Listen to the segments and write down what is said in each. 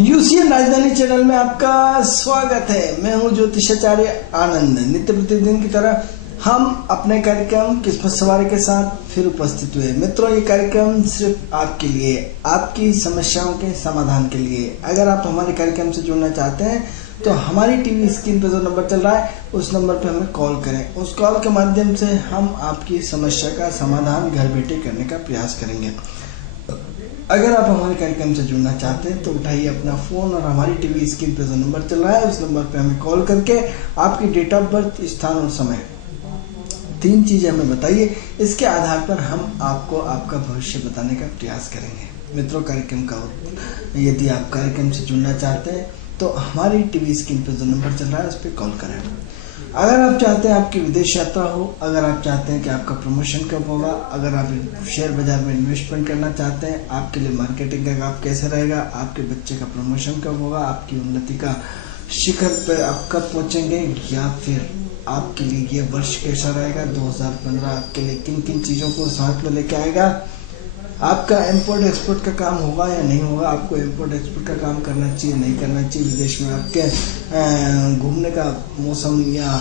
UCN राजधानी channel में आपका स्वागत है। मैं हूं ज्योतिषाचार्य आनंद। नित्य प्रतिदिन की तरह हम अपने कार्यक्रम किस्मत सवारी के साथ फिर उपस्थित हुए। मित्रों, ये कार्यक्रम सिर्फ आपके लिए, आपकी समस्याओं के समाधान के लिए। अगर आप हमारे कार्यक्रम से जुड़ना चाहते हैं तो हमारी टीवी स्क्रीन पर जो नंबर चल रहा है उस नंबर पर हमें कॉल करें। उस कॉल के माध्यम से हम आपकी समस्या का समाधान घर बैठे करने का प्रयास करेंगे। अगर आप हमारे कार्यक्रम से जुड़ना चाहते हैं तो उठाइए अपना फोन और हमारी टीवी स्क्रीन पर जो नंबर चल रहा है उस नंबर पर हमें कॉल करके आपकी डेट ऑफ बर्थ, स्थान और समय, 3 चीजें हमें बताइए। इसके आधार पर हम आपको आपका भविष्य बताने का प्रयास करेंगे। मित्रों, कार्यक्रम का यदि आप कार्यक्रम से जुड़ना चाहते हैं तो हमारी टीवी स्क्रीन पर जो नंबर चल रहा है उस पर कॉल करें। अगर आप चाहते हैं आपकी विदेश यात्रा हो, अगर आप चाहते हैं कि आपका प्रमोशन कब होगा, अगर आप शेयर बाजार में इन्वेस्टमेंट करना चाहते हैं, आपके लिए मार्केटिंग का काम कैसे रहेगा, आपके बच्चे का प्रमोशन कब होगा, आपकी उन्नति का शिखर पर आप कब पहुंचेंगे, या फिर आपके लिए ये वर्ष कैसा रहेगा, 2015 आपके लिए किन किन चीज़ों को साथ में लेके आएगा, आपका इम्पोर्ट एक्सपोर्ट का काम होगा या नहीं होगा, आपको इम्पोर्ट एक्सपोर्ट का काम करना चाहिए नहीं करना चाहिए, विदेश में आपके घूमने का मौसम या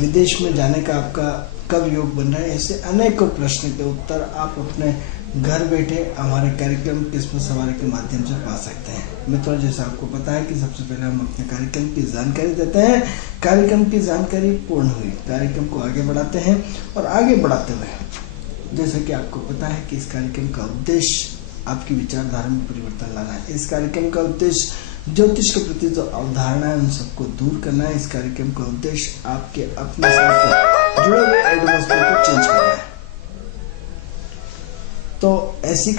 विदेश में जाने का आपका कब योग बन रहा है, ऐसे अनेकों प्रश्न के उत्तर आप अपने घर बैठे हमारे कार्यक्रम किस्मत सवारी के माध्यम से पा सकते हैं। मित्रों, जैसा आपको पता है कि सबसे पहले हम अपने कार्यक्रम की जानकारी देते हैं। कार्यक्रम की जानकारी पूर्ण हुई, कार्यक्रम को आगे बढ़ाते हैं और आगे बढ़ाते हुए जैसा कि आपको पता है कि इस कार्यक्रम का उद्देश्य आपकी विचारधारा में परिवर्तन लाना है। इस कार्यक्रम का उद्देश्य ज्योतिष के प्रति जो अवधारणा है उन सबको दूर करना है। इस कार्यक्रम का उद्देश्य आपके अपने साथ जुड़े हुए एटमॉस्फेयर को चेंज करना है। तो ऐसी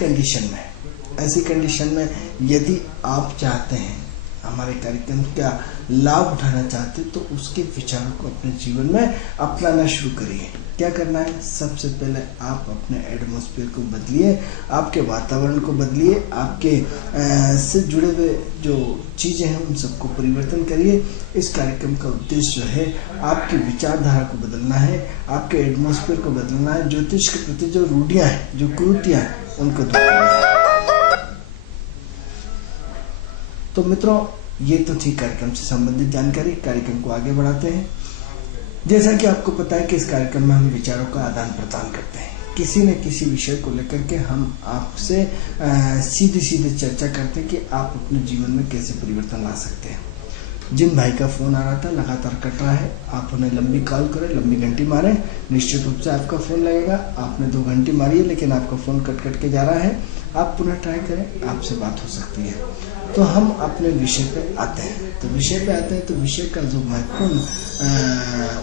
कंडीशन में यदि आप चाहते हैं हमारे कार्यक्रम का लाभ उठाना चाहते तो उसके विचारों को अपने जीवन में अपनाना शुरू करिए। क्या करना है? सबसे पहले आप अपने एटमॉस्फेयर को बदलिए, आपके वातावरण को बदलिए, आपके से जुड़े हुए जो चीज़ें हैं उन सबको परिवर्तन करिए। इस कार्यक्रम का उद्देश्य जो है आपकी विचारधारा को बदलना है, आपके एटमॉस्फेयर को बदलना है, ज्योतिष के प्रति जो रूढ़ियाँ हैं, जो कुरीतियाँ हैं उनको दूर करना है। तो मित्रों, ये तो थी कार्यक्रम से संबंधित जानकारी। कार्यक्रम को आगे बढ़ाते हैं। जैसा कि आपको पता है कि इस कार्यक्रम में हम विचारों का आदान प्रदान करते हैं। किसी न किसी विषय को लेकर के हम आपसे सीधे चर्चा करते हैं कि आप अपने जीवन में कैसे परिवर्तन ला सकते हैं। जिन भाई का फोन आ रहा था लगातार कट रहा है, आप उन्हें लंबी कॉल करें, लंबी घंटी मारें, निश्चित रूप से आपका फोन लगेगा। आपने 2 घंटी मारी है लेकिन आपका फोन कट के जा रहा है, आप पुनः ट्राई करें, आपसे बात हो सकती है। तो हम अपने विषय पे आते हैं। तो विषय का जो महत्वपूर्ण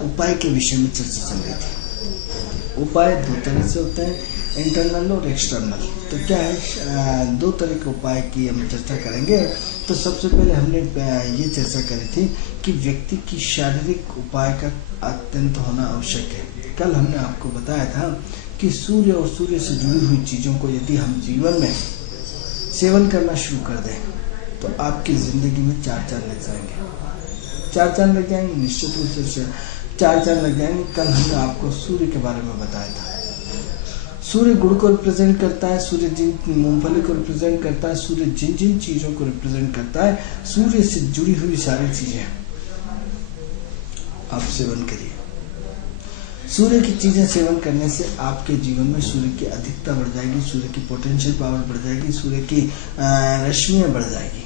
उपाय के विषय में चर्चा चल रही थी। उपाय 2 तरह से होते हैं, इंटरनल और एक्सटर्नल। तो क्या है, 2 तरह के उपाय की हम चर्चा करेंगे। तो सबसे पहले हमने ये चर्चा करी थी कि व्यक्ति की शारीरिक उपाय का अत्यंत होना आवश्यक है। कल हमने आपको बताया था कि सूर्य और सूर्य से जुड़ी हुई चीज़ों को यदि हम जीवन में सेवन करना शुरू कर दें तो आपकी ज़िंदगी में 4 चांद लग जाएंगे। 4 चांद लग जाएंगे, निश्चित रूप से 4 चांद लग जाएंगे। कल हमने आपको सूर्य के बारे में बताया था। सूर्य गुड़ को रिप्रेजेंट करता है, सूर्य जिन मूंगफली को रिप्रेजेंट करता है, सूर्य जिन जिन चीज़ों को रिप्रेजेंट करता है, सूर्य से जुड़ी हुई सारी चीज़ें आप सेवन करिए। सूर्य की चीज़ें सेवन करने से आपके जीवन में सूर्य की अधिकता बढ़ जाएगी, सूर्य की पोटेंशियल पावर बढ़ जाएगी, सूर्य की रश्मियाँ बढ़ जाएगी।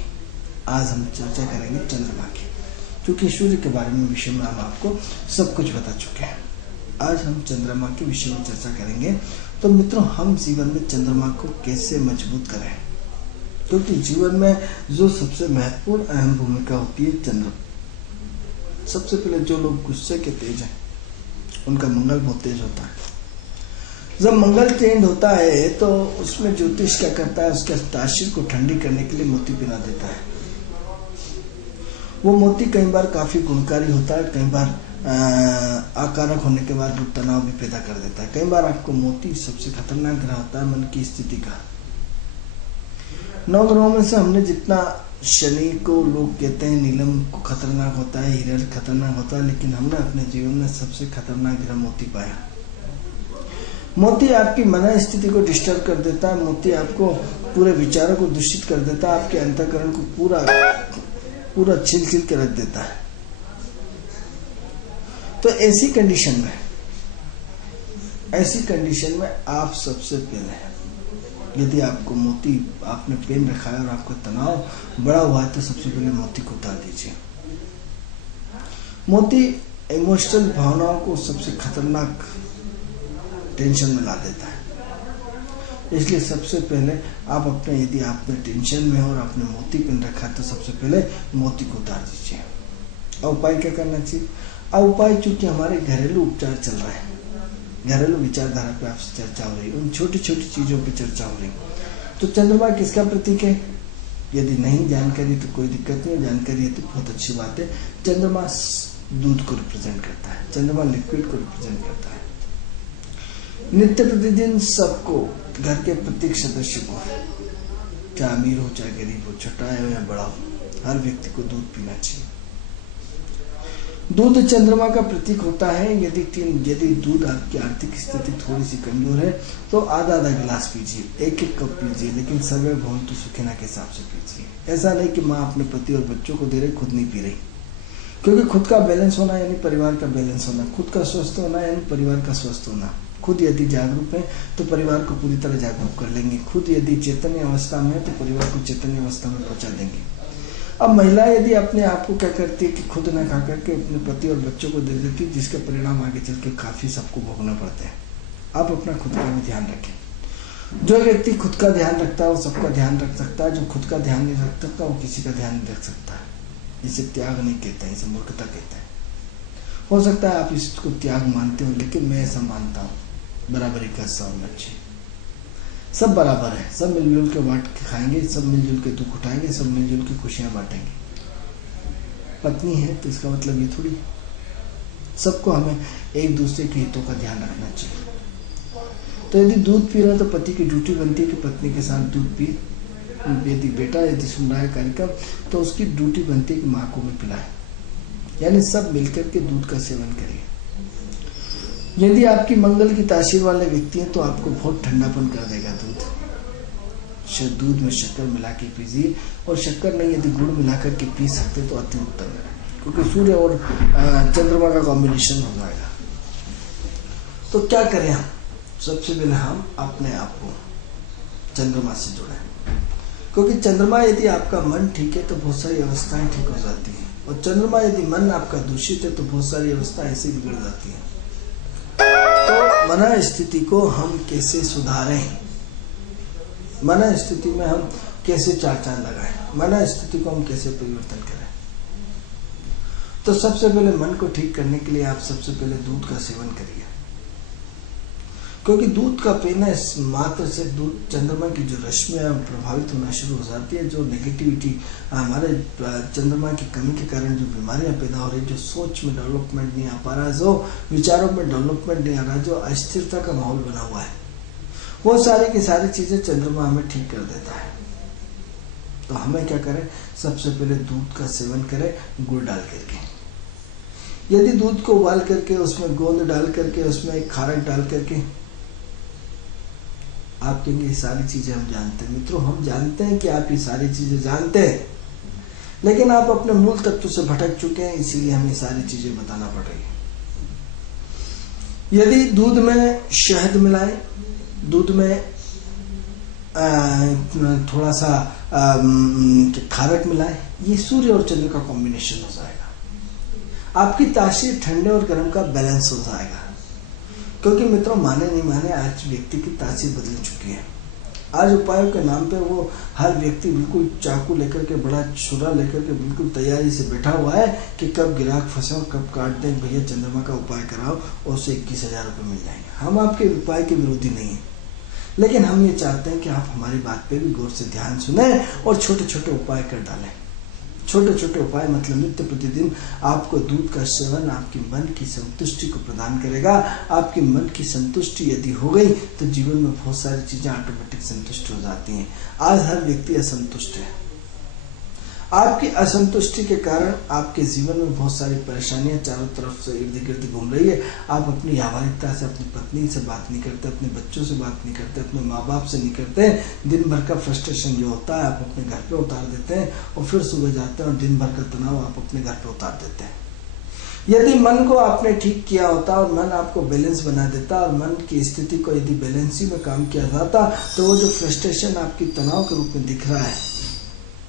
आज हम चर्चा करेंगे चंद्रमा की, क्योंकि सूर्य के बारे में विषय में हम आपको सब कुछ बता चुके हैं। आज हम चंद्रमा के विषय में चर्चा करेंगे। तो मित्रों, हम जीवन में चंद्रमा को कैसे मजबूत करें, क्योंकि जीवन में जो सबसे महत्वपूर्ण अहम भूमिका होती है चंद्रमा। सबसे पहले जो लोग गुस्से के तेज हैं उनका मंगल बहुत तेज होता है। जब मंगल तेज होता है तो उसमें ज्योतिष क्या करता है, उसके तासीर को ठंडी करने के लिए मोती पिला देता है। वो मोती कई बार काफी गुणकारी होता है, कई बार आकारक होने के बाद वो तनाव भी पैदा कर देता है। कई बार आपको मोती सबसे खतरनाक ग्रह होता है मन की स्थिति का। 9 ग्रहों में से हमने जितना, शनि को लोग कहते हैं नीलम को खतरनाक होता है, हिरण खतरनाक होता है, लेकिन हमने अपने जीवन में सबसे खतरनाक ग्रह मोती पाया। मोती आपकी मन स्थिति को डिस्टर्ब कर देता है। मोती आपको पूरे विचारों को दूषित कर देता है, आपके अंतःकरण को पूरा पूरा छिल के रख देता है। तो ऐसी कंडीशन में आप सबसे पहले, यदि आपको मोती आपने पेन रखा है और आपका तनाव बड़ा हुआ है, तो सबसे पहले मोती को उतार दीजिए। मोती इमोशनल भावनाओं को सबसे खतरनाक टेंशन में ला देता है। इसलिए सबसे पहले आप अपने, यदि आपने टेंशन में हो और आपने मोती पहन रखा है, तो सबसे पहले मोती को उतार दीजिए। और उपाय क्या करना चाहिए? अब उपाय, चूंकि हमारे घरेलू उपचार चल रहा है, घरेलू विचारधारा पे आपसे चर्चा हो रही है, उन छोटी छोटी चीजों पे चर्चा हो रही, तो चंद्रमा किसका प्रतीक है? यदि नहीं जानकारी तो कोई दिक्कत नहीं, जानकारी है तो बहुत अच्छी बात है। चंद्रमा दूध को रिप्रेजेंट करता है, चंद्रमा लिक्विड को रिप्रेजेंट करता है। नित्य प्रतिदिन सबको, घर के प्रत्येक सदस्य को, चाहे अमीर हो चाहे गरीब हो, छोटा हो या बड़ा हो, हर व्यक्ति को दूध पीना चाहिए। दूध चंद्रमा का प्रतीक होता है। यदि दूध आपकी आर्थिक स्थिति थोड़ी सी कमजोर है तो आधा गिलास पीजिए, एक कप पीजिए, लेकिन सर्वे भवन्तु सुखिनः के हिसाब से पीजिए। ऐसा नहीं कि माँ अपने पति और बच्चों को दे रही, खुद नहीं पी रही। क्योंकि खुद का बैलेंस होना यानी परिवार का बैलेंस होना, खुद का स्वस्थ होना यानी परिवार का स्वस्थ होना। खुद यदि जागरूक है तो परिवार को पूरी तरह जागरूक कर लेंगे। खुद यदि चैतन्य अवस्था में है तो परिवार को चैतन्य अवस्था में पहुंचा देंगे। अब महिला यदि अपने आप को क्या करती है कि खुद न खा करके अपने पति और बच्चों को दे देती है, जिसके परिणाम आगे चल के काफी सबको भोगना पड़ते हैं। आप अपना खुद का भी ध्यान रखें। जो व्यक्ति खुद का ध्यान रखता है वो सबका ध्यान रख सकता है। जो खुद का ध्यान नहीं रख सकता वो किसी का ध्यान नहीं रख सकता है। इसे त्याग नहीं कहते हैं, इसे मूर्खता कहते हैं। हो सकता है आप इसको त्याग मानते हो, लेकिन मैं ऐसा मानता हूँ बराबरी का हिस्सा अच्छे, सब बराबर है, सब मिलजुल के बांट के खाएंगे, सब मिलजुल के दुख उठाएंगे, सब मिलजुल के खुशियां बांटेंगे। पत्नी है तो इसका मतलब ये थोड़ी, सबको हमें एक दूसरे के हितों का ध्यान रखना चाहिए। तो यदि दूध पी रहा है तो पति की ड्यूटी बनती है कि पत्नी के साथ दूध पी। यदि बेटा यदि सुन रहा है कार्यक्रम तो उसकी ड्यूटी बनती है कि माँ को भी पिलाए, यानी सब मिलकर के दूध का सेवन करिए। यदि आपकी मंगल की तासीर वाले व्यक्ति हैं तो आपको बहुत ठंडापन कर देगा दूध। दूध में शक्कर मिला के पीजिए, और शक्कर नहीं यदि गुड़ मिला करके पी सकते तो अति उत्तम है, क्योंकि सूर्य और चंद्रमा का कॉम्बिनेशन हो जाएगा। तो क्या करें हम? सबसे पहले हम अपने आप को चंद्रमा से जोड़ें, क्योंकि चंद्रमा यदि आपका मन ठीक है तो बहुत सारी अवस्थाएं ठीक हो जाती है, और चंद्रमा यदि मन आपका दूषित है तो बहुत सारी अवस्थाएं ऐसे बिगड़ जाती है। तो मन स्थिति को हम कैसे सुधारें, मन स्थिति में हम कैसे चार चांद लगाएं, मन स्थिति को हम कैसे परिवर्तन करें? तो सबसे पहले मन को ठीक करने के लिए आप सबसे पहले दूध का सेवन करिए, क्योंकि दूध का पीना मात्र से दूध चंद्रमा की जो रश्मियां प्रभावित होना शुरू हो जाती है, जो नेगेटिविटी हमारे चंद्रमा की कमी के कारण जो बीमारियां पैदा हो रही, जो सोच में डेवलपमेंट नहीं आ पा रहा, जो विचारों में डेवलपमेंट नहीं आ रहा, जो अस्थिरता का माहौल बना हुआ है, वो सारी की सारी चीजें चंद्रमा हमें ठीक कर देता है। तो हमें क्या करें? सबसे पहले दूध का सेवन करें गुड़ डाल करके। यदि दूध को उबाल करके उसमें गोंद डाल करके उसमें खारक डाल करके, आप कहेंगे ये सारी चीजें हम जानते हैं। मित्रों, हम जानते हैं कि आप ये सारी चीजें जानते हैं, लेकिन आप अपने मूल तत्व से भटक चुके हैं, इसीलिए हमें ये सारी चीजें बताना पड़ रही है। यदि दूध में शहद मिलाएं, दूध में थोड़ा सा खारक मिलाएं, ये सूर्य और चंद्र का कॉम्बिनेशन हो जाएगा। आपकी तासीर ठंडे और गर्म का बैलेंस हो जाएगा, क्योंकि मित्रों माने नहीं माने आज व्यक्ति की तासीर बदल चुकी है। आज उपायों के नाम पे वो हर व्यक्ति बिल्कुल चाकू लेकर के, बड़ा छुरा लेकर के बिल्कुल तैयारी से बैठा हुआ है कि कब गिराक फंसे, कब काट दें, भैया चंद्रमा का उपाय कराओ और उसे 21,000 रुपये मिल जाएंगे। हम आपके उपाय के विरोधी नहीं है, लेकिन हम ये चाहते हैं कि आप हमारी बात पे भी गौर से ध्यान सुने और छोटे छोटे उपाय कर डालें। छोटे छोटे उपाय मतलब नित्य प्रतिदिन आपको दूध का सेवन आपकी मन की संतुष्टि को प्रदान करेगा। आपकी मन की संतुष्टि यदि हो गई तो जीवन में बहुत सारी चीजें ऑटोमेटिक संतुष्ट हो जाती हैं। आज हर व्यक्ति असंतुष्ट है। आपकी असंतुष्टि के कारण आपके जीवन में बहुत सारी परेशानियां चारों तरफ से इर्द गिर्द घूम रही है। आप अपनी व्यावहारिकता से अपनी पत्नी से बात नहीं करते, अपने बच्चों से बात नहीं करते, अपने माँ बाप से नहीं करते। दिन भर का फ्रस्ट्रेशन जो होता है आप अपने घर पे उतार देते हैं और फिर सुबह जाते हैं और दिन भर का तनाव आप अपने घर पे उतार देते हैं। यदि मन को आपने ठीक किया होता और मन आपको बैलेंस बना देता और मन की स्थिति को यदि बैलेंसिंग में काम किया जाता तो वो जो फ्रस्ट्रेशन आपकी तनाव के रूप में दिख रहा है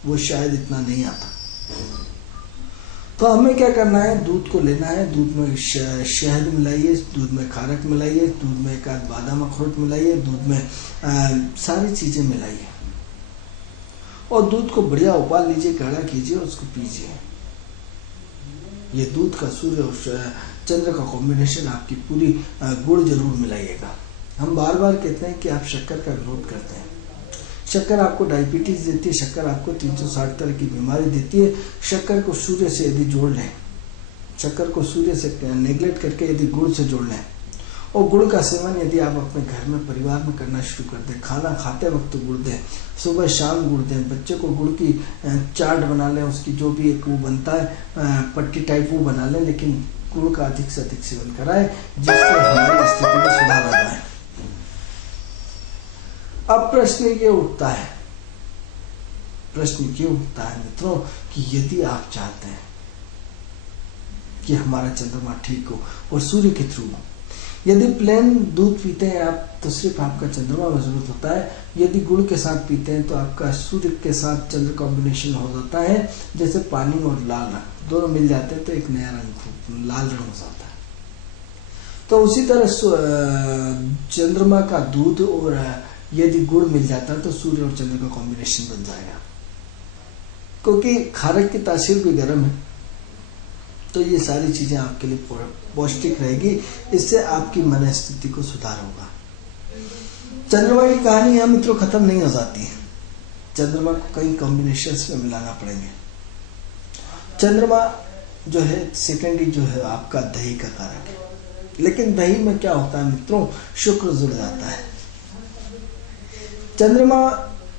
वो शायद इतना नहीं आता। तो हमें क्या करना है, दूध को लेना है, दूध में शहद मिलाइए, दूध में खारक मिलाइए, दूध में एक आध बादाम अखरोट मिलाइए, दूध में सारी चीजें मिलाइए और दूध को बढ़िया उबाल लीजिए, गाढ़ा कीजिए और उसको पीजिए। ये दूध का सूर्य और चंद्र का कॉम्बिनेशन आपकी पूरी गुड़ जरूर मिलाइएगा। हम बार बार कहते हैं कि आप शक्कर का विरोध करते हैं। शक्कर आपको डायबिटीज देती है, शक्कर आपको 360 तरह की बीमारी देती है। शक्कर को सूर्य से यदि जोड़ लें, शक्कर को सूर्य से नेग्लेक्ट करके यदि गुड़ से जोड़ लें और गुड़ का सेवन यदि आप अपने घर में परिवार में करना शुरू कर दें, खाना खाते वक्त गुड़ दें, सुबह शाम गुड़ दें, बच्चे को गुड़ की चाट बना लें, उसकी जो भी एक वो बनता है पट्टी टाइप वो बना लें, लेकिन गुड़ का अधिक से अधिक सेवन कराएं जिससे हमारी स्थिति में सुधार आ जाए। अब प्रश्न ये उठता है मित्रों कि यदि आप चाहते हैं कि हमारा चंद्रमा ठीक हो और सूर्य के थ्रू हो, यदि प्लेन दूध पीते हैं आप तो सिर्फ आपका चंद्रमा मजबूत होता है, यदि गुड़ के साथ पीते हैं तो आपका सूर्य के साथ चंद्र कॉम्बिनेशन हो जाता है। जैसे पानी और लाल रंग दोनों मिल जाते हैं तो एक नया रंग लाल रंग हो जाता है। तो उसी तरह चंद्रमा का दूध और यदि गुड़ मिल जाता है तो सूर्य और चंद्र का कॉम्बिनेशन बन जाएगा। क्योंकि खारक की तासीर भी गर्म है तो ये सारी चीजें आपके लिए पौष्टिक रहेगी, इससे आपकी मन स्थिति को सुधार होगा। चंद्रमा की कहानी यहाँ मित्रों खत्म नहीं हो जाती है। चंद्रमा को कई कॉम्बिनेशंस में मिलाना पड़ेंगे। चंद्रमा जो है सेकेंडरी जो है आपका दही का कारक है, लेकिन दही में क्या होता है मित्रों, शुक्र जुड़ जाता है। चंद्रमा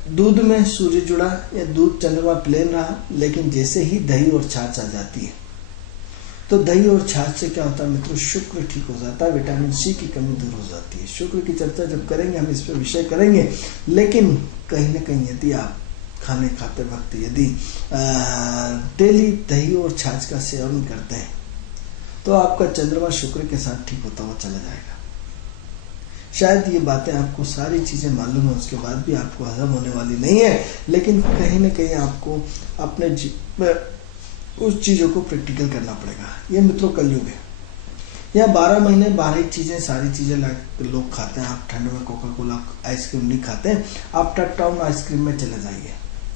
दूध में सूर्य जुड़ा या दूध चंद्रमा प्लेन रहा, लेकिन जैसे ही दही और छाछ आ जाती है तो दही और छाछ से क्या होता है मित्रों, शुक्र ठीक हो जाता है, विटामिन सी की कमी दूर हो जाती है। शुक्र की चर्चा जब करेंगे हम इस पर विषय करेंगे, लेकिन कहीं ना कहीं यदि आप खाने खाते वक्त यदि डेली दही और छाछ का सेवन करते हैं तो आपका चंद्रमा शुक्र के साथ ठीक होता हुआ चला जाएगा। शायद ये बातें आपको सारी चीजें मालूम है, उसके बाद भी आपको हजम होने वाली नहीं है, लेकिन कहीं ना कहीं आपको अपने उस चीजों को प्रैक्टिकल करना पड़ेगा। ये मित्रों कलयुग है। यहाँ 12 महीने 12 चीजें सारी चीजें लोग खाते हैं। आप ठंड में कोका कोला आइसक्रीम नहीं खाते, आप टट टाउन आइसक्रीम में चले जाइए।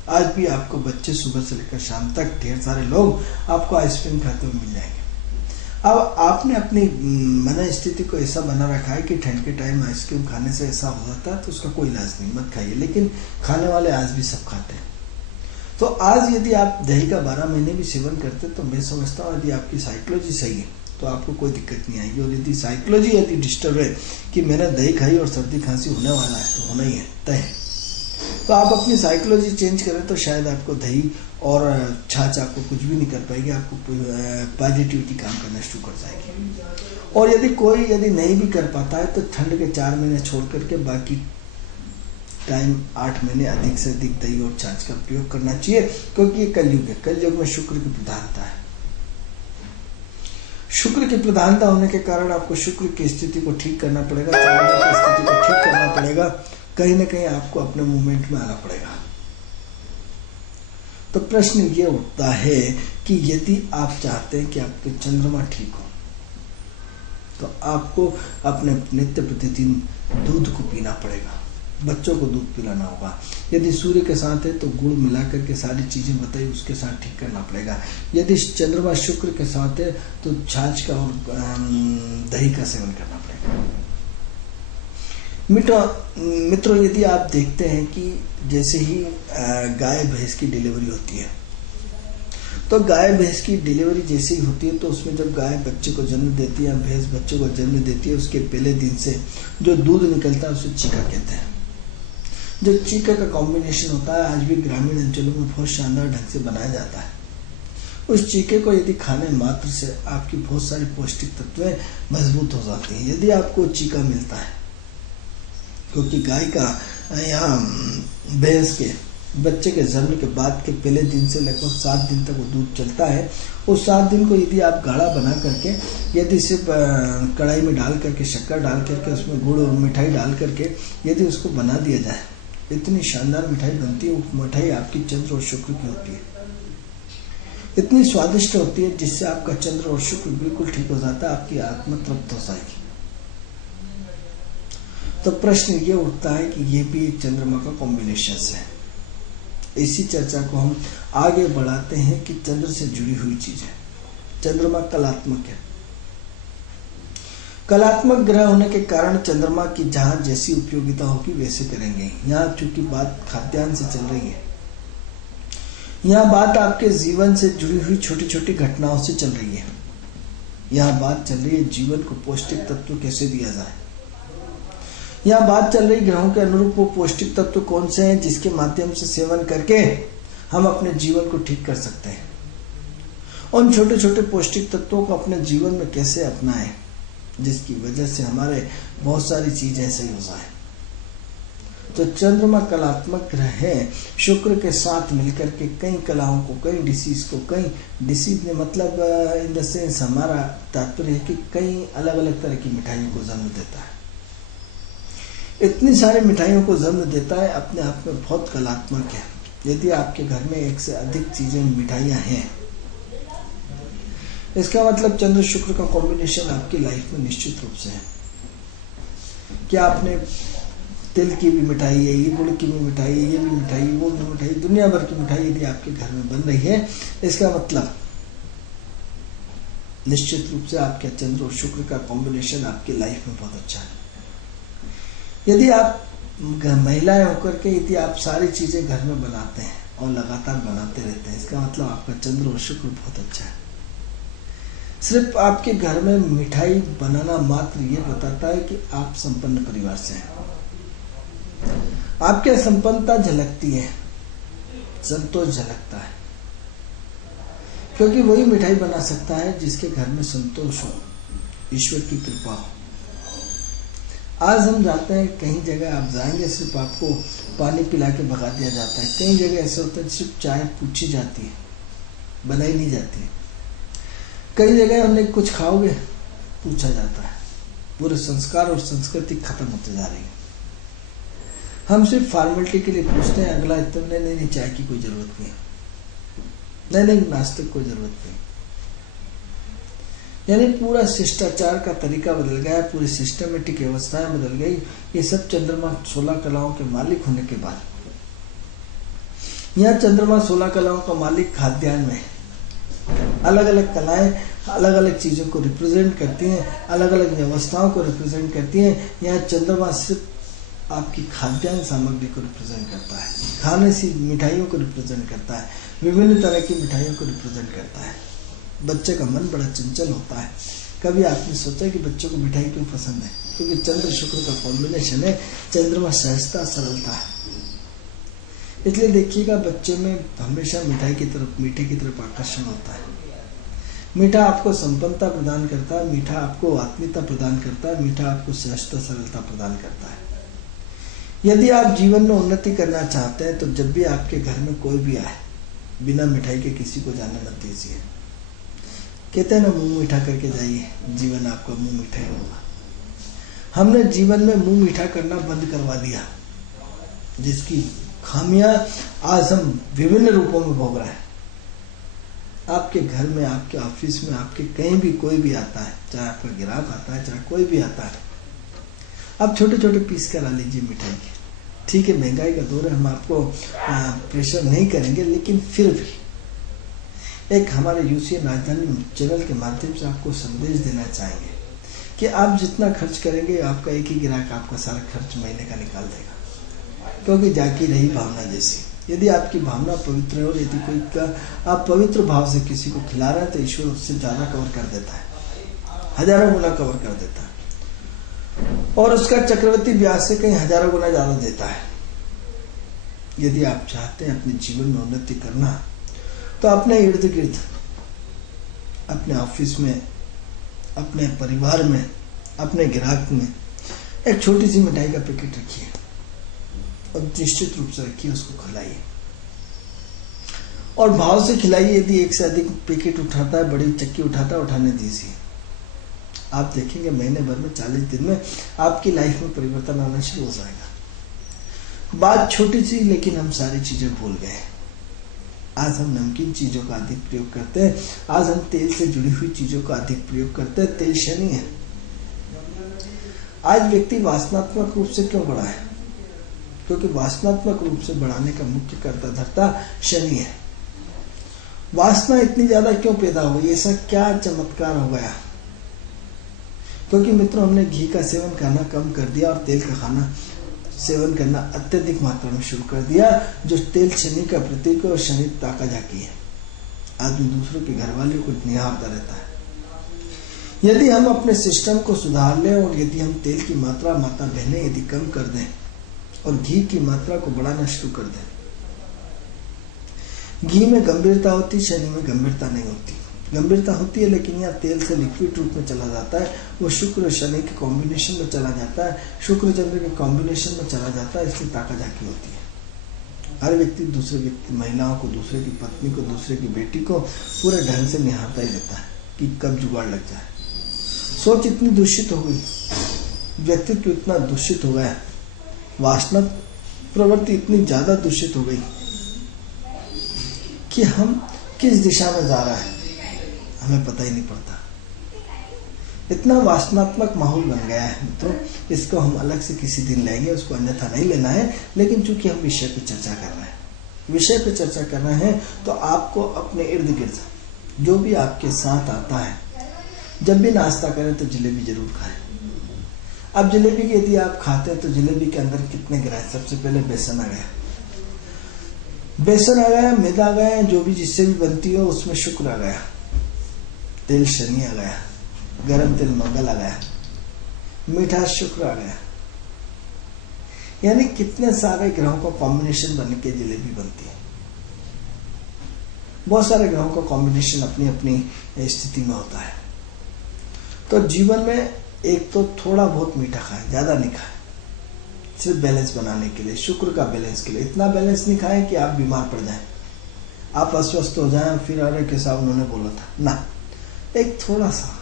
आज भी आपको बच्चे सुबह से लेकर शाम तक ढेर सारे लोग आपको आइसक्रीम खाते हुए मिल जाएंगे। अब आपने अपनी मन स्थिति को ऐसा बना रखा है कि ठंड के टाइम आइसक्रीम खाने से ऐसा हो जाता है तो उसका कोई इलाज नहीं, मत खाइए, लेकिन खाने वाले आज भी सब खाते हैं। तो आज यदि आप दही का 12 महीने भी सेवन करते तो मैं समझता हूँ यदि आपकी साइकोलॉजी सही है तो आपको कोई दिक्कत नहीं आएगी। और यदि साइकोलॉजी यदि डिस्टर्ब है कि मैंने दही खाई और सर्दी खांसी होने वाला है तो होना ही है, तय। तो आप अपनी साइकोलॉजी चेंज करें तो शायद आपको दही और छाछ आपको कुछ भी नहीं कर पाएगी, आपको पॉजिटिविटी काम करना शुरू कर जाएगी। और यदि कोई यदि नहीं भी कर पाता है तो ठंड के 4 महीने छोड़ करके बाकी टाइम 8 महीने अधिक से अधिक दही और छाछ का प्रयोग करना चाहिए, क्योंकि ये कलयुग है। कलयुग में शुक्र की प्रधानता है। शुक्र की प्रधानता होने के कारण आपको शुक्र की स्थिति को ठीक करना पड़ेगा, चंद्रमा की स्थिति को ठीक करना पड़ेगा, कहीं ना कहीं आपको अपने मूवमेंट में आना पड़ेगा। तो प्रश्न ये उठता है कि यदि आप चाहते हैं कि आपके चंद्रमा ठीक हो तो आपको अपने नित्य प्रतिदिन दूध को पीना पड़ेगा, बच्चों को दूध पिलाना होगा। यदि सूर्य के साथ है तो गुड़ मिला करके सारी चीजें बताई उसके साथ ठीक करना पड़ेगा। यदि चंद्रमा शुक्र के साथ है तो छाछ का और दही का सेवन करना पड़ेगा। मित्रों यदि आप देखते हैं कि जैसे ही गाय भैंस की डिलीवरी होती है तो गाय भैंस की डिलीवरी जैसे ही होती है तो उसमें जब गाय बच्चे को जन्म देती है, भैंस बच्चे को जन्म देती है, उसके पहले दिन से जो दूध निकलता है उसे चीका कहते हैं। जो चीका का कॉम्बिनेशन होता है आज भी ग्रामीण अंचलों में बहुत शानदार ढंग से बनाया जाता है। उस चीके को यदि खाने मात्र से आपकी बहुत सारी पौष्टिक तत्वें मजबूत हो जाती हैं। यदि आपको चीका मिलता है, क्योंकि गाय का या भैंस के बच्चे के जन्म के बाद के पहले दिन से लगभग 7 दिन तक वो दूध चलता है। उस 7 दिन को यदि आप गाढ़ा बना करके, यदि सिर्फ कढ़ाई में डाल करके, शक्कर डाल करके, उसमें गुड़ और मिठाई डाल करके यदि उसको बना दिया जाए, इतनी शानदार मिठाई बनती है। वो मिठाई आपकी चंद्र और शुक्र की होती है, इतनी स्वादिष्ट होती है जिससे आपका चंद्र और शुक्र बिल्कुल ठीक हो जाता है, आपकी आत्मा तृप्त हो जाएगी। तो प्रश्न ये उठता है कि ये भी एक चंद्रमा का कॉम्बिनेशन है। इसी चर्चा को हम आगे बढ़ाते हैं कि चंद्र से जुड़ी हुई चीज है। चंद्रमा कलात्मक है। कलात्मक ग्रह होने के कारण चंद्रमा की जहां जैसी उपयोगिता होगी वैसे करेंगे। यहाँ चूंकि बात खाद्यान्न से चल रही है, यहाँ बात आपके जीवन से जुड़ी हुई छोटी छोटी घटनाओं से चल रही है। यहाँ बात चल रही है जीवन को पौष्टिक तत्व कैसे दिया जाए। यहाँ बात चल रही ग्रहों के अनुरूप वो पौष्टिक तत्व कौन से हैं जिसके माध्यम से सेवन करके हम अपने जीवन को ठीक कर सकते हैं। उन छोटे छोटे पौष्टिक तत्वों को अपने जीवन में कैसे अपनाएं जिसकी वजह से हमारे बहुत सारी चीजें सही हो जाए। तो चंद्रमा कलात्मक ग्रह है। शुक्र के साथ मिलकर के कई कलाओं को, कई डिसीज ने मतलब इन द सेंस हमारा तात्पर्य है कि कई अलग अलग तरह की मिठाइयों को जन्म देता है। इतनी सारी मिठाइयों को जन्म देता है, अपने आप में बहुत कलात्मक है। यदि आपके घर में एक से अधिक चीजें मिठाइयां हैं, इसका मतलब चंद्र शुक्र का कॉम्बिनेशन आपकी लाइफ में निश्चित रूप से है। क्या आपने तिल की भी मिठाई है, ये गुड़ की भी मिठाई है, ये भी मिठाई, वो भी मिठाई, दुनिया भर की मिठाई यदि आपके घर में बन रही है, इसका मतलब निश्चित रूप से आपके चंद्र और शुक्र का कॉम्बिनेशन आपकी लाइफ में बहुत अच्छा है। यदि आप महिलाएं होकर के यदि आप सारी चीजें घर में बनाते हैं और लगातार बनाते रहते हैं, इसका मतलब आपका चंद्र और शुक्र बहुत अच्छा है। सिर्फ आपके घर में मिठाई बनाना मात्र ये बताता है कि आप संपन्न परिवार से हैं। आपके संपन्नता झलकती है, संतोष झलकता है, क्योंकि वही मिठाई बना सकता है जिसके घर में संतोष हो, ईश्वर की कृपा हो। आज हम जाते हैं कहीं जगह, आप जाएंगे सिर्फ आपको पानी पिला के भगा दिया जाता है। कई जगह ऐसा होता है सिर्फ चाय पूछी जाती है, बनाई नहीं जाती है। कई जगह हमने कुछ खाओगे पूछा जाता है। पूरे संस्कार और संस्कृति खत्म होते जा रही है। हम सिर्फ फॉर्मेलिटी के लिए पूछते हैं, अगला इतने नहीं, चाय की कोई जरूरत नहीं, नहीं नाश्ते की कोई जरूरत नहीं। यानी पूरा शिष्टाचार का तरीका बदल गया, पूरी सिस्टमेटिक व्यवस्थाएं बदल गई। ये सब चंद्रमा 16 कलाओं के मालिक होने के बाद। यहाँ चंद्रमा 16 कलाओं का मालिक खाद्यान्न में अलग अलग कलाएं अलग अलग चीजों को रिप्रेजेंट करती हैं, अलग अलग व्यवस्थाओं को रिप्रेजेंट करती हैं। यहाँ चंद्रमा सिर्फ आपकी खाद्यान्न सामग्री को रिप्रेजेंट करता है, खाने सी मिठाइयों को रिप्रेजेंट करता है, विभिन्न तरह की मिठाइयों को रिप्रेजेंट करता है। बच्चे का मन बड़ा चंचल होता है। कभी आपने सोचा कि बच्चों को मिठाई क्यों पसंद है? क्योंकि चंद्र शुक्र का कॉम्बिनेशन है। चंद्रमा सहजता, सरलता है। इसलिए देखिएगा बच्चे में हमेशा मिठाई की तरफ, मीठे की तरफ आकर्षण होता है। मीठा आपको संपन्नता प्रदान करता है, मीठा आपको आत्मीयता प्रदान करता है, मीठा आपको सहजता, सरलता प्रदान करता है। यदि आप जीवन में उन्नति करना चाहते हैं तो जब भी आपके घर में कोई भी आए, बिना मिठाई के किसी को जाने मत दीजिए। कहते हैं ना, मुंह मीठा करके जाइए, जीवन आपका मुंह मीठा ही होगा। हमने जीवन में मुंह मीठा करना बंद करवा दिया, जिसकी खामियां आज हम विभिन्न रूपों में भोग रहे हैं। आपके घर में, आपके ऑफिस में, आपके कहीं भी कोई भी आता है, चाहे आपका ग्राहक आता है, चाहे कोई भी आता है, आप छोटे छोटे पीस करा लीजिए मिठाई के। ठीक है, महंगाई का दौर है, हम आपको प्रेशर नहीं करेंगे, लेकिन फिर भी एक हमारे यूसीएन राजधानी चैनल के माध्यम से आपको संदेश देना चाहेंगे कि आप जितना खर्च करेंगे, आपका एक ही ग्राहक आपका सारा खर्च महीने का निकाल देगा। क्योंकि जाकी रही भावना जैसी। यदि आपकी भावना पवित्र है और यदि कोई का आप पवित्र भाव से किसी को खिला रहे हैं तो ईश्वर उससे ज्यादा कवर कर देता है, हजारों गुना कवर कर देता है, और उसका चक्रवर्ती ब्याज से कहीं हजारों गुना ज्यादा देता है। यदि आप चाहते हैं अपने जीवन में उन्नति करना, तो अपने इर्द गिर्द, अपने ऑफिस में, अपने परिवार में, अपने ग्राहक में एक छोटी सी मिठाई का पैकेट रखिए और निश्चित रूप से रखिए, उसको खिलाइए और भाव से खिलाइए। यदि एक से अधिक पैकेट उठाता है, बड़ी चक्की उठाता है, उठाने दीजिए। आप देखेंगे महीने भर में, 40 दिन में आपकी लाइफ में परिवर्तन आना शुरू हो जाएगा। बात छोटी सी, लेकिन हम सारी चीजें भूल गए। आज हम नमकीन चीजों का अधिक प्रयोग करते हैं, आज हम तेल से जुड़ी हुई चीजों का अधिक प्रयोग करते हैं। तेल शनि है। आज व्यक्ति वासनात्मक रूप से क्यों बढ़ा है? क्योंकि वासनात्मक रूप से बढ़ाने का मुख्य कर्ता धर्ता शनि है। वासना इतनी ज्यादा क्यों पैदा हुई? ऐसा क्या चमत्कार हो गया? क्योंकि मित्रों, हमने घी का सेवन करना कम कर दिया और तेल का खाना सेवन करना अत्यधिक मात्रा में शुरू कर दिया। जो तेल शनि का प्रतीक है और शनि ताका झाकी है। आदमी दूसरों के घर वालों को निहारता रहता है। यदि हम अपने सिस्टम को सुधार लें और यदि हम तेल की मात्रा, माता बहनें, यदि कम कर दें और घी की मात्रा को बढ़ाना शुरू कर दें। घी में गंभीरता होती, शनि में गंभीरता नहीं होती। गंभीरता होती है, लेकिन यह तेल से लिक्विड रूप में चला जाता है। वो शुक्र और शनि के कॉम्बिनेशन में चला जाता है, शुक्र चंद्र के कॉम्बिनेशन में चला जाता है, इसलिए ताका झाकी होती है। हर व्यक्ति दूसरे व्यक्ति, महिलाओं को, दूसरे की पत्नी को, दूसरे की बेटी को पूरे ढंग से निहारता ही रहता है कि कब जुगाड़ लग जाए। सोच इतनी दूषित हो गई, व्यक्तित्व इतना दूषित हो गया, वासना प्रवृत्ति इतनी ज्यादा दूषित हो गई कि हम किस दिशा में जा रहा है हमें पता ही नहीं पड़ता। इतना वासनात्मक माहौल बन गया है मित्रों। इसको हम अलग से किसी दिन लेंगे, उसको अन्यथा नहीं लेना है। लेकिन चूंकि हम विषय पे चर्चा कर रहे हैं, विषय पे चर्चा कर रहे हैं, तो आपको अपने इर्द गिर्द जो भी आपके साथ आता है, जब भी नाश्ता करें तो जलेबी जरूर खाएं। अब जलेबी की यदि आप खाते हैं तो जलेबी के अंदर कितने ग्राम? सबसे पहले बेसन आ गया, बेसन आ गया, मैदा आ गया, जो भी जिससे भी बनती हो उसमें शुक्र आ गया, तेल शनि आ गया, गरम तेल मंगल आ गया, मीठा शुक्र आ गया। यानी कितने सारे ग्रहों का कॉम्बिनेशन बन के जलेबी बनती है। बहुत सारे ग्रहों का कॉम्बिनेशन अपनी अपनी स्थिति में होता है। तो जीवन में एक तो थोड़ा बहुत मीठा खाएं, ज्यादा नहीं खाएं, सिर्फ बैलेंस बनाने के लिए, शुक्र का बैलेंस के लिए। इतना बैलेंस नहीं खाएं कि आप बीमार पड़ जाएं, आप अस्वस्थ हो जाएं, फिर अरे कैसा उन्होंने बोला था ना। एक थोड़ा सा,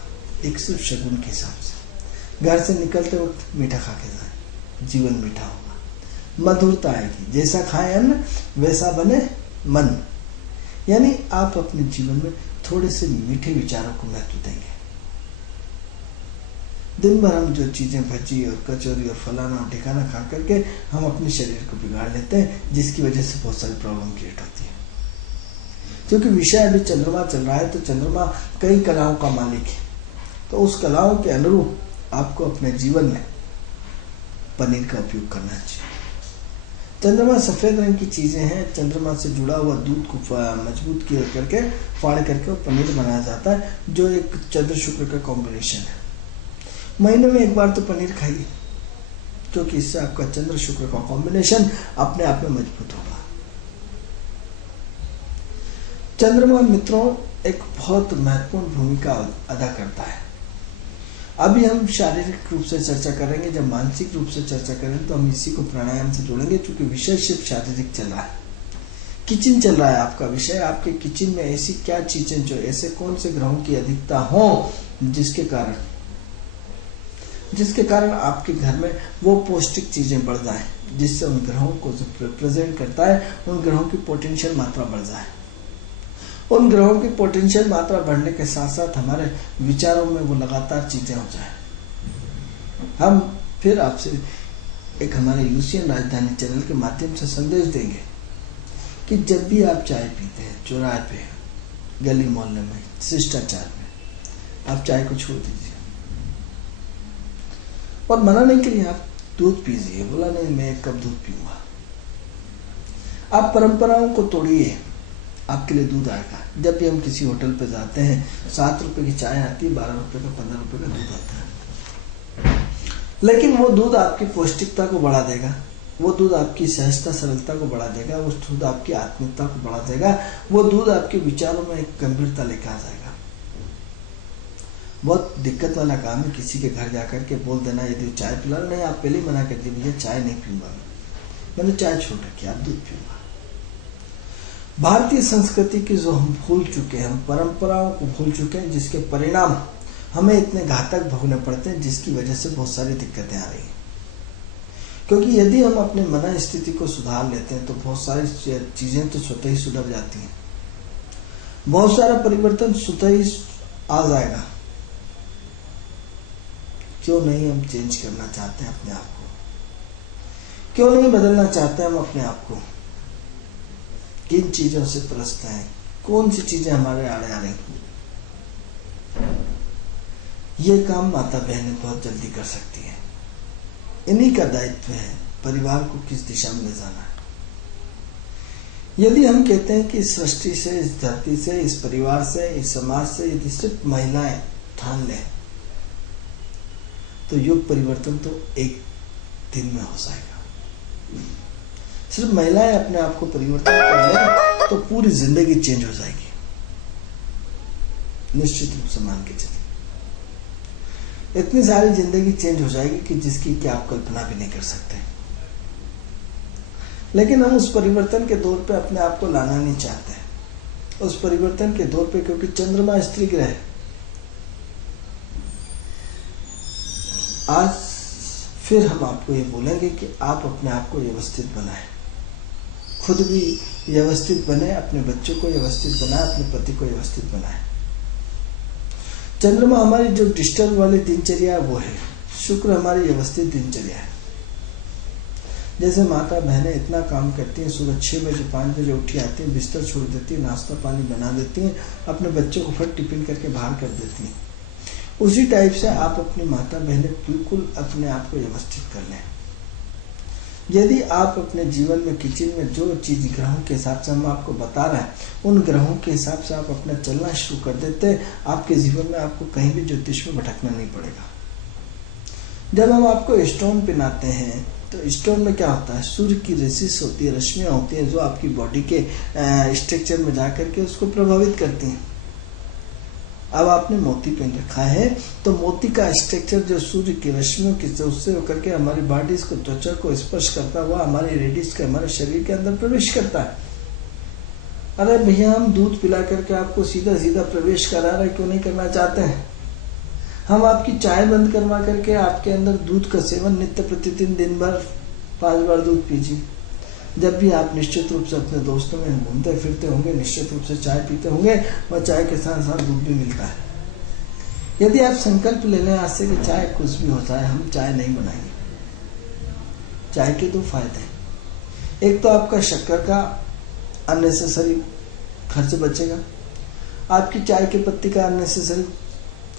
एक सिर्फ शगुन के हिसाब से घर से निकलते वक्त मीठा खा के जाए, जीवन मीठा होगा, मधुरता आएगी। जैसा खाए अन्न वैसा बने मन। यानी आप अपने जीवन में थोड़े से मीठे विचारों को महत्व देंगे। दिन भर हम जो चीजें भजी और कचौरी और फलाना और ठिकाना खा करके हम अपने शरीर को बिगाड़ लेते हैं, जिसकी वजह से बहुत सारी प्रॉब्लम क्रिएट होती है। क्योंकि विषय अभी चंद्रमा चल रहा है, तो चंद्रमा कई कलाओं का मालिक है। तो उस कलाओं के अनुरूप आपको अपने जीवन में पनीर का उपयोग करना चाहिए। चंद्रमा सफेद रंग की चीजें हैं। चंद्रमा से जुड़ा हुआ दूध को मजबूत करके फाड़ करके पनीर बनाया जाता है, जो एक चंद्र शुक्र का कॉम्बिनेशन है। महीने में एक बार तो पनीर खाइए, क्योंकि इससे आपका चंद्र शुक्र का कॉम्बिनेशन अपने आप में मजबूत होगा। चंद्रमा मित्रों एक बहुत महत्वपूर्ण भूमिका अदा करता है। अभी हम शारीरिक रूप से चर्चा करेंगे, जब मानसिक रूप से चर्चा करेंगे तो हम इसी को प्राणायाम से जोड़ेंगे, क्योंकि विषय सिर्फ शारीरिक चल रहा है। किचन चल रहा है आपका विषय। आपके किचन में ऐसी क्या चीजें, जो ऐसे कौन से ग्रहों की अधिकता हो जिसके कारण आपके घर में वो पौष्टिक चीजें बढ़ जाए, जिससे उन ग्रहों को जो रिप्रेजेंट करता है, उन ग्रहों की पोटेंशियल मात्रा बढ़ जाए। उन ग्रहों की पोटेंशियल मात्रा बढ़ने के साथ साथ हमारे विचारों में वो लगातार चीजें हो जाए। हम फिर आपसे एक हमारे यूसीएन राजधानी चैनल के माध्यम से संदेश देंगे कि जब भी आप चाय पीते हैं, चौराहे पे, गली मोहल्ले में, शिष्टाचार में, आप चाय को छोड़ दीजिए और मना नहीं करिए, आप दूध पीजिए। बोला नहीं मैं एक कप दूध पीऊंगा। आप परंपराओं को तोड़िए, आपके लिए दूध आएगा। जब भी हम किसी होटल पे जाते हैं, 7 रुपए की चाय आती है, 12 रुपए का, 15 रुपए का दूध आता है। लेकिन वो दूध आपकी पौष्टिकता को बढ़ा देगा, वो दूध आपकी सहजता सरलता को बढ़ा देगा, वो दूध आपकी आत्मीयता को बढ़ा देगा, वो दूध आपके विचारों में एक गंभीरता लेकर आ जाएगा। बहुत दिक्कत वाला काम है किसी के घर जाकर के बोल देना यदि चाय पिला, नहीं आप पहले ही मना कर दिए भैया चाय नहीं पीऊंगा, मैंने चाय छोड़ रखी, आप दूध पीऊंगा। भारतीय संस्कृति की जो हम भूल चुके हैं, हम परंपराओं को भूल चुके हैं, जिसके परिणाम हमें इतने घातक भोगने पड़ते हैं, जिसकी वजह से बहुत सारी दिक्कतें आ रही हैं। क्योंकि यदि हम अपने मन स्थिति को सुधार लेते हैं तो बहुत सारी चीजें तो स्वतः ही सुधर जाती हैं, बहुत सारा परिवर्तन स्वतः ही आ जाएगा। क्यों नहीं हम चेंज करना चाहते हैं अपने आप को? क्यों नहीं बदलना चाहते हम अपने आप को? किन चीजों से त्रस्त हैं? कौन सी चीजें हमारे आड़े आ रही? ये काम माता बहनें बहुत जल्दी कर सकती है। इन्हीं का दायित्व है परिवार को किस दिशा में ले जाना है। यदि हम कहते हैं कि इस सृष्टि से, इस धरती से, इस परिवार से, इस समाज से यदि सिर्फ महिलाएं ठान लें तो युग परिवर्तन तो एक दिन में हो जाएगा। सिर्फ महिलाएं अपने आप को परिवर्तन कर लें तो पूरी जिंदगी चेंज हो जाएगी, निश्चित रूप से मान के चलिए। इतनी सारी जिंदगी चेंज हो जाएगी कि जिसकी कि आप कल्पना भी नहीं कर सकते। लेकिन हम उस परिवर्तन के दौर पे अपने आप को लाना नहीं चाहते। उस परिवर्तन के दौर पे, क्योंकि चंद्रमा स्त्री ग्रह आज फिर हम आपको ये बोलेंगे कि आप अपने आप को व्यवस्थित बनाएं, खुद भी व्यवस्थित बने, अपने बच्चों को व्यवस्थित बनाएं, अपने पति को व्यवस्थित बनाएं। चंद्रमा हमारी जो डिस्टर्ब वाली दिनचर्या है वो है, शुक्र हमारी व्यवस्थित दिनचर्या है। जैसे माता बहनें इतना काम करती हैं, सुबह 6 बजे 5 बजे उठी आती हैं, बिस्तर छोड़ देती हैं, नाश्ता पानी बना देती हैं, अपने बच्चों को फट टिफिन करके बाहर कर देती हैं। उसी टाइप से आप अपनी माता बहनें बिल्कुल अपने आप को व्यवस्थित कर लें। यदि आप अपने जीवन में किचन में जो चीज ग्रहों के हिसाब से हम आपको बता रहे हैं, उन ग्रहों के हिसाब से आप अपना चलना शुरू कर देते हैं, आपके जीवन में आपको कहीं भी ज्योतिष में भटकना नहीं पड़ेगा। जब हम आपको स्टोन पिनाते हैं तो स्टोन में क्या होता है, सूर्य की रेसिस होती है, रश्मियां होती हैं जो आपकी बॉडी के स्ट्रक्चर में जाकर के उसको प्रभावित करती हैं। अब आपने मोती पहन रखा है तो मोती का स्ट्रक्चर जो सूर्य की रश्मियों की उससे होकर के हमारी बॉडी को, त्वचा को स्पर्श करता हुआ हमारी रेडिस के हमारे शरीर के अंदर प्रवेश करता है। अरे भैया हम दूध पिला करके आपको सीधा सीधा प्रवेश करा रहे, क्यों नहीं करना चाहते हैं? हम आपकी चाय बंद करवा करके आपके अंदर दूध का सेवन नित्य प्रतिदिन दिन भर 5 बार दूध पीजिए। जब भी आप निश्चित रूप से अपने दोस्तों में घूमते फिरते होंगे, निश्चित रूप से चाय पीते होंगे, वह चाय के साथ साथ दूध भी मिलता है। यदि आप संकल्प ले लें आज से कि चाहे कुछ भी हो जाए हम चाय नहीं बनाएंगे। चाय के 2 फायदे, एक तो आपका शक्कर का अननेसेसरी खर्च बचेगा, आपकी चाय की पत्ती का अननेसेसरी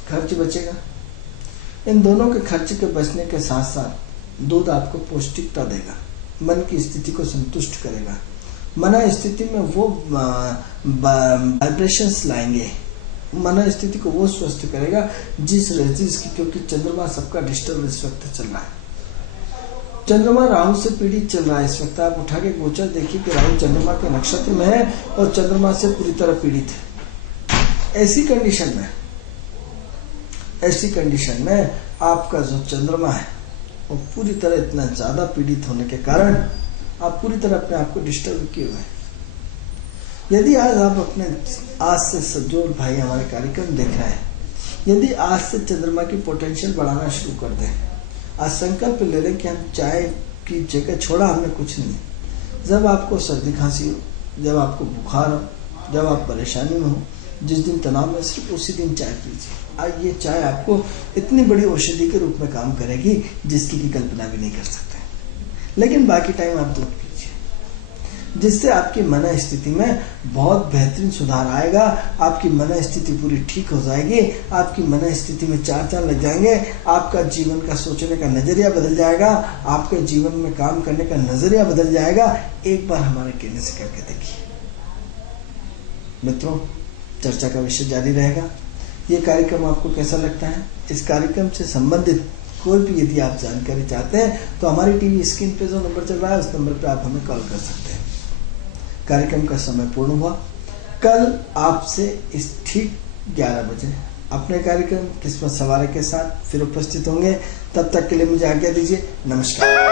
खर्च बचेगा। इन दोनों के खर्च के बचने के साथ साथ दूध आपको पौष्टिकता देगा, मन की स्थिति को संतुष्ट करेगा, मन स्थिति में वो वाइब्रेशंस लाएंगे, मन स्थिति को वो स्वस्थ करेगा जिस की, क्योंकि चंद्रमा सबका डिस्टर्ब इस वक्त चल रहा है। चंद्रमा राहु से पीड़ित चल रहा है इस वक्त। आप उठा के गोचर देखिए कि राहु चंद्रमा के नक्षत्र में है और चंद्रमा से पूरी तरह पीड़ित है। ऐसी कंडीशन में आपका जो चंद्रमा है वो पूरी तरह इतना ज्यादा पीड़ित होने के कारण आप पूरी तरह अपने आप को डिस्टर्ब किए हुए हैं। यदि आज आप अपने आज से जो भाई हमारे कार्यक्रम देख रहे हैं, यदि आज से चंद्रमा की पोटेंशियल बढ़ाना शुरू कर दें, आज संकल्प ले लें कि हम चाय की जगह छोड़ा हमने कुछ नहीं। जब आपको सर्दी खांसी हो, जब आपको बुखार हो, जब आप परेशानी में हो, जिस दिन तनाव में, सिर्फ उसी दिन चाय पीजिए। आज ये चाय आपको इतनी बड़ी औषधि के रूप में काम करेगी जिसकी की कल्पना भी नहीं कर सकते। लेकिन बाकी टाइम आप दूध पीजिए, जिससे आपकी मन स्थिति में बहुत बेहतरीन सुधार आएगा। आपकी मन स्थिति पूरी ठीक हो जाएगी, आपकी मन स्थिति में 4 चांद लग जाएंगे, आपका जीवन का सोचने का नजरिया बदल जाएगा, आपके जीवन में काम करने का नजरिया बदल जाएगा। एक बार हमारे कहने से करके देखिए। मित्रों, चर्चा का विषय जारी रहेगा। ये कार्यक्रम आपको कैसा लगता है? इस कार्यक्रम से संबंधित कोई भी यदि आप जानकारी चाहते हैं तो हमारी टीवी स्क्रीन पे जो नंबर चल रहा है उस नंबर पे आप हमें कॉल कर सकते हैं। कार्यक्रम का समय पूर्ण हुआ। कल आपसे इस ठीक 11 बजे अपने कार्यक्रम किस्मत सवारी के साथ फिर उपस्थित होंगे। तब तक के लिए मुझे आज्ञा दीजिए। नमस्कार।